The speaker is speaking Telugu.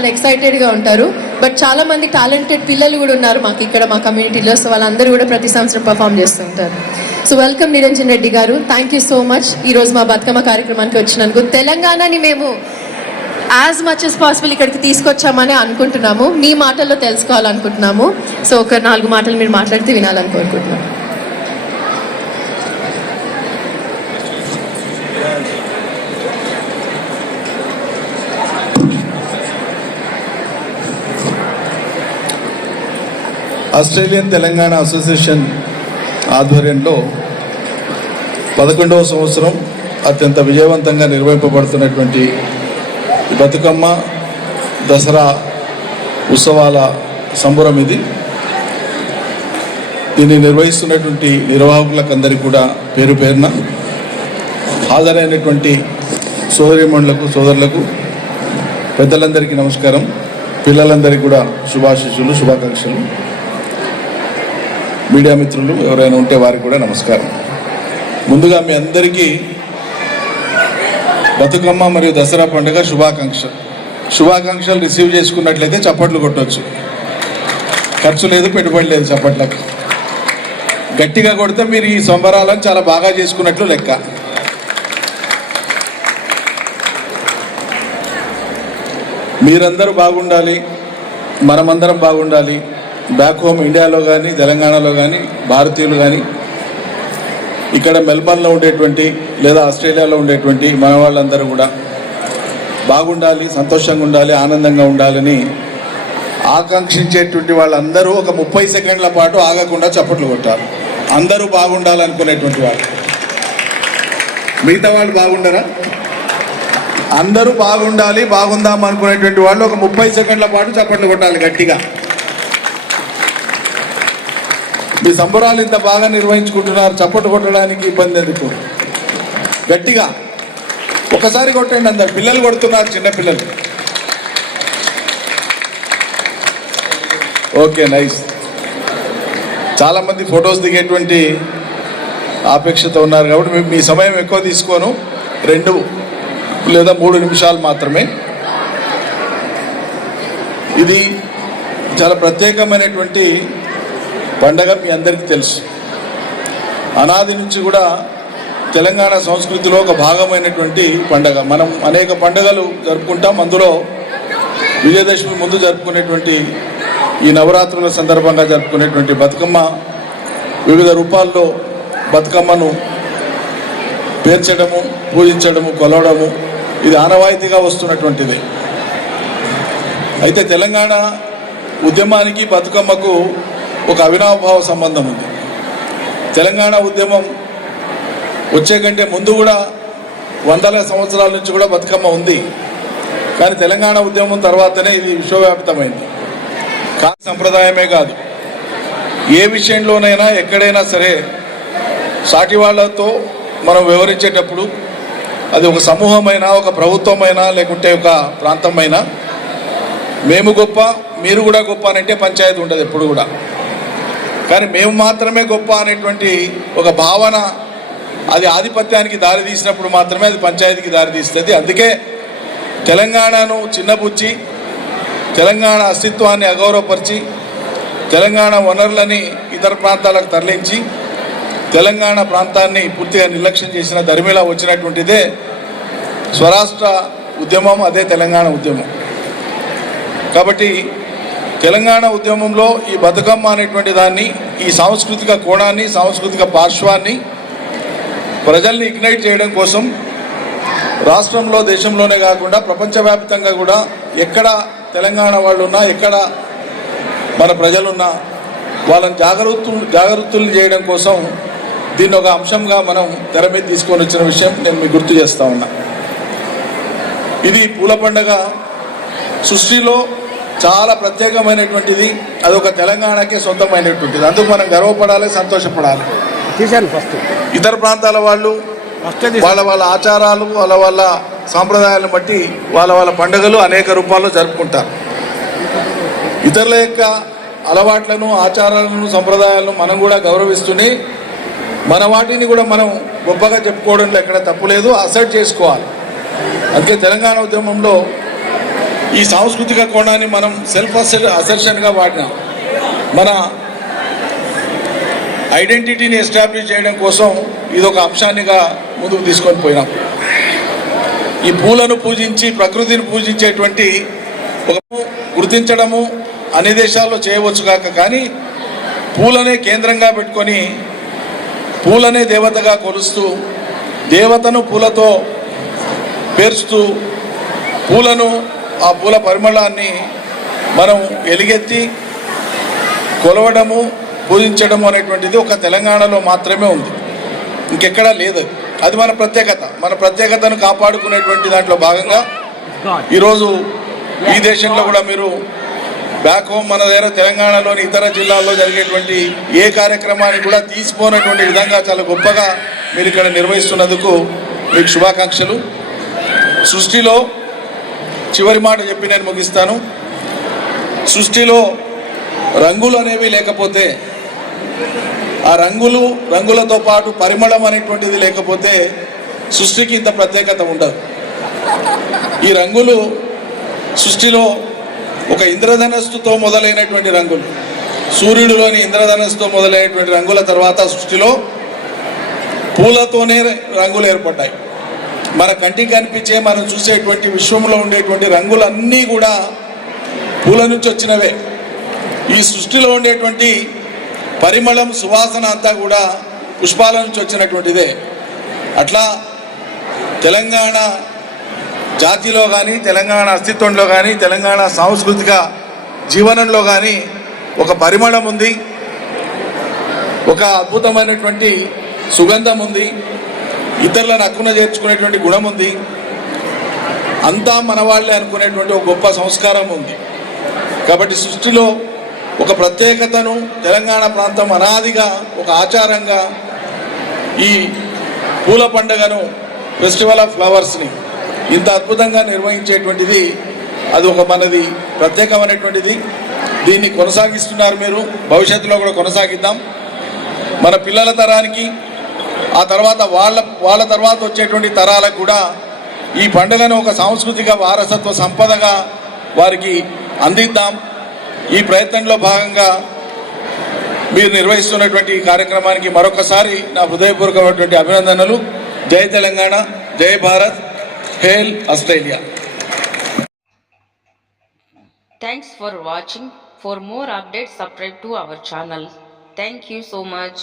చాలా ఎక్సైటెడ్గా ఉంటారు. బట్ చాలా మంది టాలెంటెడ్ పిల్లలు కూడా ఉన్నారు మాకు ఇక్కడ మా కమ్యూనిటీలో. సో వాళ్ళందరూ కూడా ప్రతి సంవత్సరం పర్ఫామ్ చేస్తూ ఉంటారు. సో వెల్కమ్ నిరంజన్ రెడ్డి గారు, థ్యాంక్ యూ సో మచ్ ఈరోజు మా బతుకమ్మ కార్యక్రమానికి వచ్చినందుకు. తెలంగాణని మేము యాజ్ మచ్ as పాసిబుల్ ఇక్కడికి తీసుకొచ్చామని అనుకుంటున్నాము, మీ మాటల్లో తెలుసుకోవాలనుకుంటున్నాము. సో ఒక 4 మాటలు మీరు మాట్లాడితే వినాలని కోరుకుంటున్నాము. ఆస్ట్రేలియన్ తెలంగాణ అసోసియేషన్ ఆధ్వర్యంలో 11వ సంవత్సరం అత్యంత విజయవంతంగా నిర్వహింపబడుతున్నటువంటి బతుకమ్మ దసరా ఉత్సవాల సంబరం ఇది. దీన్ని నిర్వహిస్తున్నటువంటి నిర్వాహకులకందరికీ కూడా పేరు పేరున, హాజరైనటువంటి సోదరీమణులకు సోదరులకు పెద్దలందరికీ నమస్కారం. పిల్లలందరికీ కూడా శుభాశీస్సులు శుభాకాంక్షలు. మీడియా మిత్రులు ఎవరైనా ఉంటే వారికి కూడా నమస్కారం. ముందుగా మీ అందరికీ బతుకమ్మ మరియు దసరా పండుగ శుభాకాంక్షలు రిసీవ్ చేసుకున్నట్లయితే చప్పట్లు కొట్టవచ్చు. ఖర్చు లేదు, పెట్టుబడి లేదు చప్పట్లకు. గట్టిగా కొడితే మీరు ఈ సంబరాలను చాలా బాగా చేసుకున్నట్లు లెక్క. మీరందరూ బాగుండాలి, మనమందరం బాగుండాలి. బ్యాక్ హోమ్ ఇండియాలో కానీ తెలంగాణలో కానీ భారతీయులు కానీ ఇక్కడ మెల్బర్న్లో ఉండేటువంటి లేదా ఆస్ట్రేలియాలో ఉండేటువంటి మన వాళ్ళందరూ కూడా బాగుండాలి, సంతోషంగా ఉండాలి, ఆనందంగా ఉండాలని ఆకాంక్షించేటువంటి వాళ్ళందరూ ఒక 30 సెకండ్ల పాటు ఆగకుండా చప్పట్లు కొట్టారు. అందరూ బాగుండాలనుకునేటువంటి వాళ్ళు. మిగతా వాళ్ళు బాగుండరా? అందరూ బాగుండాలి, బాగుందాం అనుకునేటువంటి వాళ్ళు ఒక 30 సెకండ్ల పాటు చప్పట్లు కొట్టాలి గట్టిగా. మీ సంబరాలు ఇంత బాగా నిర్వహించుకుంటున్నారు, చప్పట్లు కొట్టడానికి ఇబ్బంది ఎందుకు? గట్టిగా ఒకసారి కొట్టండి. అందరు పిల్లలు కొడుతున్నారు, చిన్నపిల్లలు. Okay, nice. చాలామంది ఫొటోస్ దిగేటువంటి ఆపేక్షత ఉన్నారు కాబట్టి మీ సమయం ఎక్కువ తీసుకోను, 2 లేదా 3 నిమిషాలు మాత్రమే. ఇది చాలా ప్రత్యేకమైనటువంటి పండగ, మీ అందరికీ తెలుసు. అనాది నుంచి కూడా తెలంగాణ సంస్కృతిలో ఒక భాగమైనటువంటి పండగ. మనం అనేక పండుగలు జరుపుకుంటాం. అందులో విజయదశమి ముందు జరుపుకునేటువంటి ఈ నవరాత్రుల సందర్భంగా జరుపుకునేటువంటి బతుకమ్మ, వివిధ రూపాల్లో బతుకమ్మను పేర్చడము, పూజించడము, కొలవడము, ఇది ఆనవాయితీగా వస్తున్నటువంటిది. అయితే తెలంగాణ ఉద్యమానికి బతుకమ్మకు ఒక అవినాభావ సంబంధం ఉంది. తెలంగాణ ఉద్యమం వచ్చే కంటే ముందు కూడా వందల సంవత్సరాల నుంచి కూడా బతుకమ్మ ఉంది. కానీ తెలంగాణ ఉద్యమం తర్వాతనే ఇది విశ్వవ్యాప్తమైంది. కానీ సంప్రదాయమే కాదు, ఏ విషయంలోనైనా ఎక్కడైనా సరే సాటి వాళ్ళతో మనం వివరించేటప్పుడు, అది ఒక సమూహమైనా, ఒక ప్రభుత్వమైనా, లేకుంటే ఒక ప్రాంతమైనా, మేము గొప్ప మీరు కూడా గొప్ప అనంటే పంచాయతీ ఉండదు ఎప్పుడు కూడా. కానీ మేము మాత్రమే గొప్ప అనేటువంటి ఒక భావన, అది ఆధిపత్యానికి దారి తీసినప్పుడు మాత్రమే అది పంచాయతీకి దారి తీస్తుంది. అందుకే తెలంగాణను చిన్నబుచ్చి, తెలంగాణ అస్తిత్వాన్ని అగౌరవపరిచి, తెలంగాణ వనరులని ఇతర ప్రాంతాలకు తరలించి, తెలంగాణ ప్రాంతాన్ని పూర్తిగా నిర్లక్ష్యం చేసిన దరిమిలా వచ్చినటువంటిదే స్వరాష్ట్ర ఉద్యమం, అదే తెలంగాణ ఉద్యమం. కాబట్టి తెలంగాణ ఉద్యమంలో ఈ బతుకమ్మ అనేటువంటి దాన్ని, ఈ సాంస్కృతిక కోణాన్ని, సాంస్కృతిక పార్శ్వాన్ని ప్రజల్ని ఇగ్నైట్ చేయడం కోసం రాష్ట్రంలో, దేశంలోనే కాకుండా ప్రపంచవ్యాప్తంగా కూడా ఎక్కడ తెలంగాణ వాళ్ళు ఉన్నా, ఎక్కడ మన ప్రజలున్నా వాళ్ళని జాగృతులు చేయడం కోసం దీన్ని ఒక అంశంగా మనం తెర మీద తీసుకొని వచ్చిన విషయం నేను మీకు గుర్తు చేస్తా ఉన్నా. ఇది పూల పండుగ సృష్టిలో చాలా ప్రత్యేకమైనటువంటిది. అదొక తెలంగాణకే సొంతమైనటువంటిది. అందుకు మనం గర్వపడాలి, సంతోషపడాలి. ఇతర ప్రాంతాల వాళ్ళు వాళ్ళ ఆచారాలు, వాళ్ళ సాంప్రదాయాలను బట్టి వాళ్ళ పండుగలు అనేక రూపాల్లో జరుపుకుంటారు. ఇతరుల యొక్క అలవాట్లను, ఆచారాలను, సంప్రదాయాలను మనం కూడా గౌరవిస్తూనే మన వాటిని కూడా మనం గొప్పగా చెప్పుకోవడంలో ఎక్కడ తప్పు లేదు, అసెట్ చేసుకోవాలి. అందుకే తెలంగాణ ఉద్యమంలో ఈ సాంస్కృతిక కోణాన్ని మనం సెల్ఫ్ అసెర్షన్గా వాడినాం. మన ఐడెంటిటీని ఎస్టాబ్లిష్ చేయడం కోసం ఇది ఒక అంశాన్నిగా ముందుకు తీసుకొని పోయినాం. ఈ పూలను పూజించి ప్రకృతిని పూజించేటువంటి ఒక గుర్తించడము అన్ని దేశాల్లో చేయవచ్చు కాక, కానీ పూలనే కేంద్రంగా పెట్టుకొని పూలనే దేవతగా కొలుస్తూ దేవతను పూలతో పేర్చుతూ పూలను ఆ పూల పరిమళాన్ని మనం ఎలుగెత్తి కొలవడము పూజించడము అనేటువంటిది ఒక తెలంగాణలో మాత్రమే ఉంది, ఇంకెక్కడా లేదు. అది మన ప్రత్యేకత. మన ప్రత్యేకతను కాపాడుకునేటువంటి దాంట్లో భాగంగా ఈరోజు ఈ దేశంలో కూడా మీరు బ్యాక్ హోమ్ మన దగ్గర తెలంగాణలోని ఇతర జిల్లాల్లో జరిగేటువంటి ఏ కార్యక్రమాన్ని కూడా తీసిపోయినటువంటి విధంగా చాలా గొప్పగా మీరు ఇక్కడ నిర్వహిస్తున్నందుకు మీకు శుభాకాంక్షలు. సృష్టిలో చివరి మాట చెప్పి నేను ముగిస్తాను. సృష్టిలో రంగులు అనేవి లేకపోతే, ఆ రంగులతో పాటు పరిమళం అనేటువంటిది లేకపోతే సృష్టికి ఇంత ప్రత్యేకత ఉండదు. ఈ రంగులు సృష్టిలో ఒక ఇంద్రధనస్సుతో మొదలైనటువంటి రంగులు, సూర్యుడిలోని ఇంద్రధనస్సుతో మొదలైనటువంటి రంగుల తర్వాత సృష్టిలో పూలతోనే రంగులు ఏర్పడ్డాయి. మన కంటికి కనిపించే మనం చూసేటువంటి విశ్వంలో ఉండేటువంటి రంగులన్నీ కూడా పూల నుంచి వచ్చినవే. ఈ సృష్టిలో ఉండేటువంటి పరిమళం సువాసన అంతా కూడా పుష్పాల నుంచి వచ్చినటువంటిదే. అట్లా తెలంగాణ జాతిలో కానీ, తెలంగాణ అస్తిత్వంలో కానీ, తెలంగాణ సాంస్కృతిక జీవనంలో కానీ ఒక పరిమళం ఉంది, ఒక అద్భుతమైనటువంటి సుగంధం ఉంది, ఇతరులను హక్కున చేర్చుకునేటువంటి గుణం ఉంది, అంతా మన వాళ్ళే అనుకునేటువంటి ఒక గొప్ప సంస్కారం ఉంది. కాబట్టి సృష్టిలో ఒక ప్రత్యేకతను తెలంగాణ ప్రాంతం అనాదిగా ఒక ఆచారంగా ఈ పూల పండుగను, ఫెస్టివల్ ఆఫ్ ఫ్లవర్స్ని ఇంత అద్భుతంగా నిర్వహించేటువంటిది అది ఒక మనది ప్రత్యేకమైనటువంటిది. దీన్ని కొనసాగిస్తున్నారు మీరు, భవిష్యత్తులో కూడా కొనసాగిద్దాం. మన పిల్లల తరానికి, ఆ తర్వాత వాళ్ళ తర్వాత వచ్చేటువంటి తరాలకు కూడా ఈ పండుగను ఒక సాంస్కృతిక వారసత్వ సంపదగా వారికి అందిద్దాం. ఈ ప్రయత్నంలో భాగంగా మీరు నిర్వహిస్తున్నటువంటి ఈ కార్యక్రమానికి మరొకసారి నా హృదయపూర్వకమైనటువంటి అభినందనలు. జై తెలంగాణ, జై Bharat, hail Australia. Thanks for watching. For more updates, subscribe to our channel. Thank you so much.